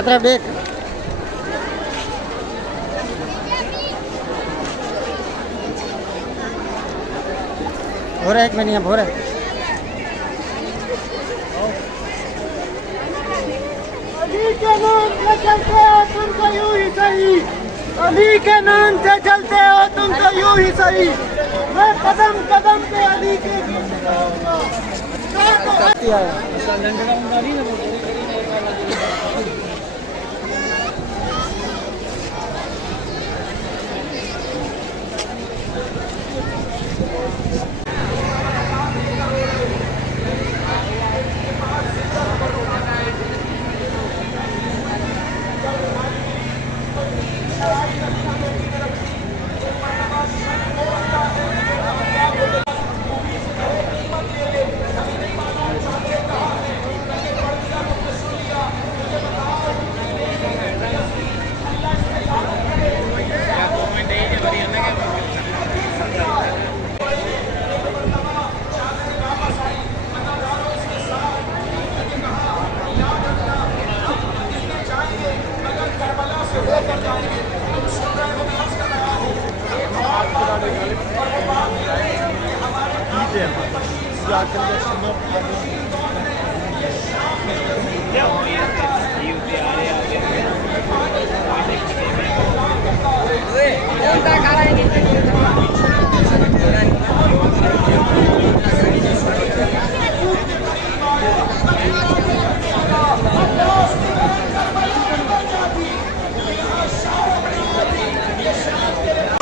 Atra bek. हो रहा है 1 महीने अब हो रहा है। अली के नाम से चलते हो तुम तो यूं ही सही, अली के नाम से चलते हो तुम तो यूं ही सही, मैं कदम कदम पे अली के पीछे रहूंगा।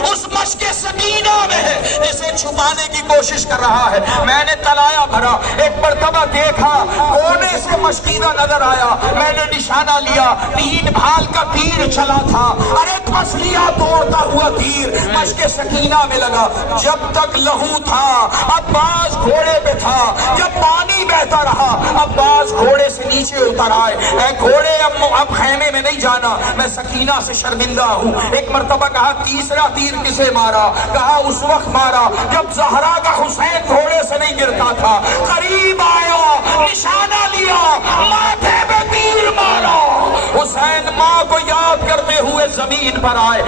उस मश्क सकीना में है जिसे छुपाने की कोशिश कर रहा है। मैंने तलाया भरा, एक मर्तबा देखा कोने से मशकीना नजर आया, मैंने निशाना लिया, 3 भाल का तीर चला था। अरे पसलियां तोड़ता हुआ तीर मश्क सकीना में लगा। जब तक लहू था अब्बास घोड़े पे था, जब पानी बहता रहा अब्बास घोड़े से नीचे उतर आए। ऐ घोड़े अब खैमे में नहीं जाना, मैं सकीना से शर्मिंदा हूँ। एक मर्तबा कहा तीसरा तीर किसे मारा? कहा उस वक्त मारा जब ज़हरा का हुसैन घोड़े से नहीं गिरता था। करीब आया, निशाना लिया, माथे पे तीर मारा। हुसैन माँ को याद करते हुए जमीन पर आए।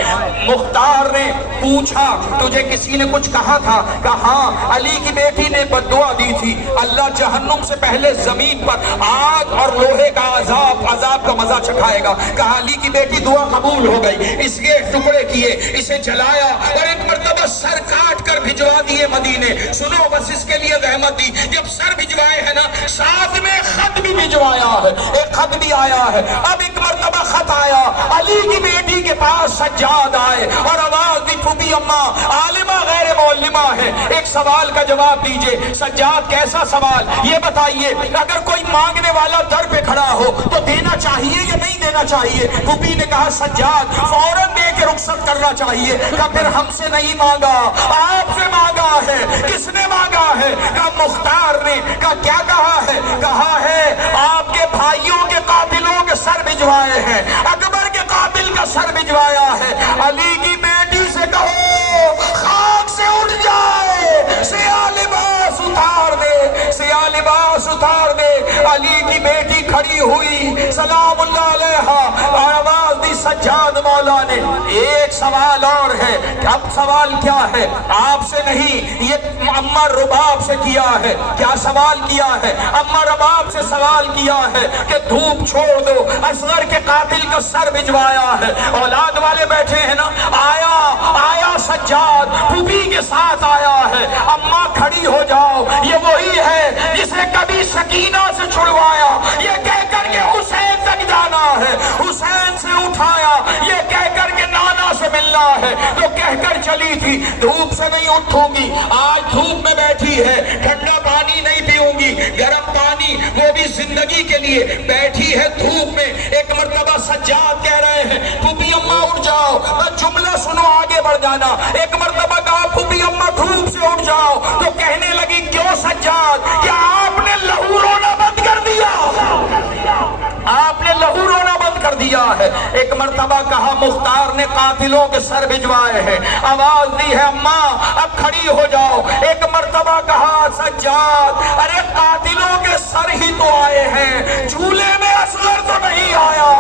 मुख्तार ने पूछा तुझे किसी ने कुछ कहा था? कहा अली की बेटी ने बद्दुआ दी थी, अल्लाह जहन्नुम से पहले जमीन पर आग और लोहे का अजाब का मजा चखाएगा। कहा अली की बेटी दुआ कबूल हो गई, इसके टुकड़े किए, इसे जलाया और एक मर्तबा सर काट कर भिजवा दिए मदीने। सुनो बस इसके लिए रहमत दी। जब सर भिजवाए है ना, साथ में खत भी भिजवाया है, एक खत भी आया है। अब एक मर्तबा खत आया, अली की बेटी के पास सज्जाद आए और आवाज दी फूफी अम्मा आलिमा गैर मौलिमा है, एक सवाल का जवाब दीजिए। सज्जाद कैसा सवाल? ये बताइए अगर कोई मांगने वाला दर पे खड़ा हो तो देना चाहिए या नहीं देना चाहिए? फूफी ने कहा सज्जाद फौरन दे के रुखसत करना चाहिए। कहा फिर हमसे नहीं मांगा, आपसे मांगा है। किसने मांगा है? कहा मुख्तार ने। कहा क्या कहा है? कहा है आपके भाइयों के कातिलों के सर भिजवाए हैं, अकबर के कातिल का सर भिजवाया है। अली की बेटी से कहो खाक से उठ जाए, सिया लिबास उतार दे, सिया लिबास उतार दे। अली की बेटी खड़ी हुई सलामुल्लाह अलैहा, आवाज दी सज्जाद मौला ने एक सवाल और है। अब सवाल क्या है? आपसे नहीं, ये अम्मा रुबाब से किया है। क्या सवाल किया है? अम्मा रुबाब से सवाल किया है कि धूप छोड़ दो, असगर के कातिल का सर भिजवाया है। औलाद वाले बैठे हैं ना, आया आया सज्जाद फूफी के साथ आया है। अम्मा खड़ी हो जाओ, ये वही है जिसे कभी सकीना से छुड़वाया, ये कहकर के हुसैन तक जाना है, हुसैन से उठाया, ये कहकर के नाना से मिलना है, तो कहकर चली थी धूप से नहीं उठूंगी। आज धूप में बैठी है, ठंडा पानी नहीं पीऊंगी, गर्म पानी, वो भी जिंदगी के लिए बैठी है धूप में। एक मर्तबा सज्जाद कह रहे हैं फूफी अम्मा उठ जाओ, मैं जुमला सुनो आगे बढ़ जाना। एक मर्तबा कहा फूफी अम्मा धूप से उठ जाओ, तो कहने लगी क्यों सज्जाद, क्या आपने लहू रोना बंद कर दिया? आपने लहू रोना बंद कर दिया है। एक मर्तबा कहा मुख्तार ने कातिलों के सर भिजवाए हैं। आवाज दी है अम्मा अब खड़ी हो जाओ। एक मर्तबा कहा सज्जाद अरे कातिलों के सर ही तो आए हैं, झूले में असगर तो नहीं आया,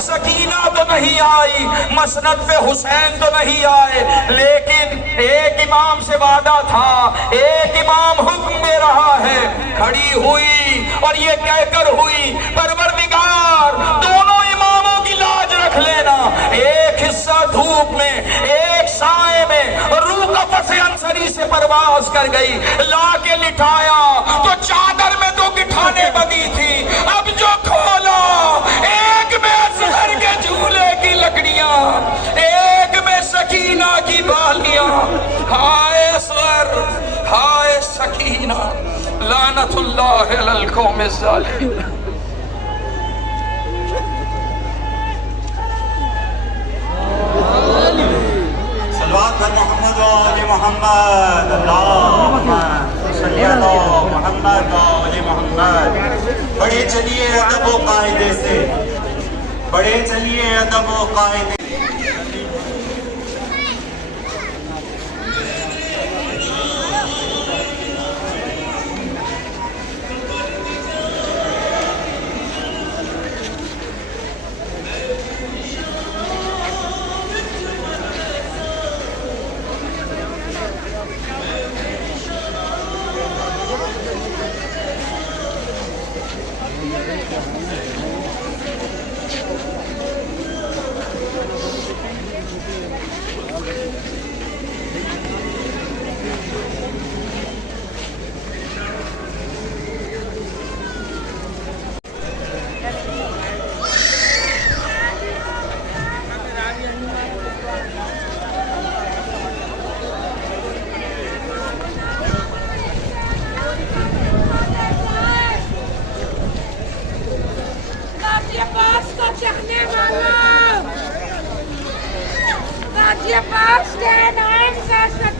सकीना तो नहीं आई, मसनद पे हुसैन तो नहीं आए। लेकिन एक इमाम से वादा था, एक इमाम हुक्म दे रहा है। खड़ी हुई और ये कहकर हुई परवरदिगार दोनों इमामों की लाज रख लेना। एक हिस्सा धूप में, एक साए में, रूह कफ़स अंसरी से परवाज कर गई, ला के लिटाया तो चादर में तो गिठाने बनी थी, अब जो खोला एक में असगर के झूले की लकड़ियां, एक में सकीना की बालियां। हाय असगर, हाय लानतुल्लाह अलल कौमिज़ ज़ालिमीन। सल्लल्लाहु अलैहि मोहम्मद व आले मोहम्मद, अल्लाहुम्मा सल्ली अला मोहम्मद व आले मोहम्मद। बड़े चलिए अदब व कायदे से, बड़े चलिए अदब व कायदे। Radje Baustein, Einsatz.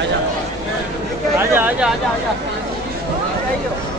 आजा आजा आजा आजा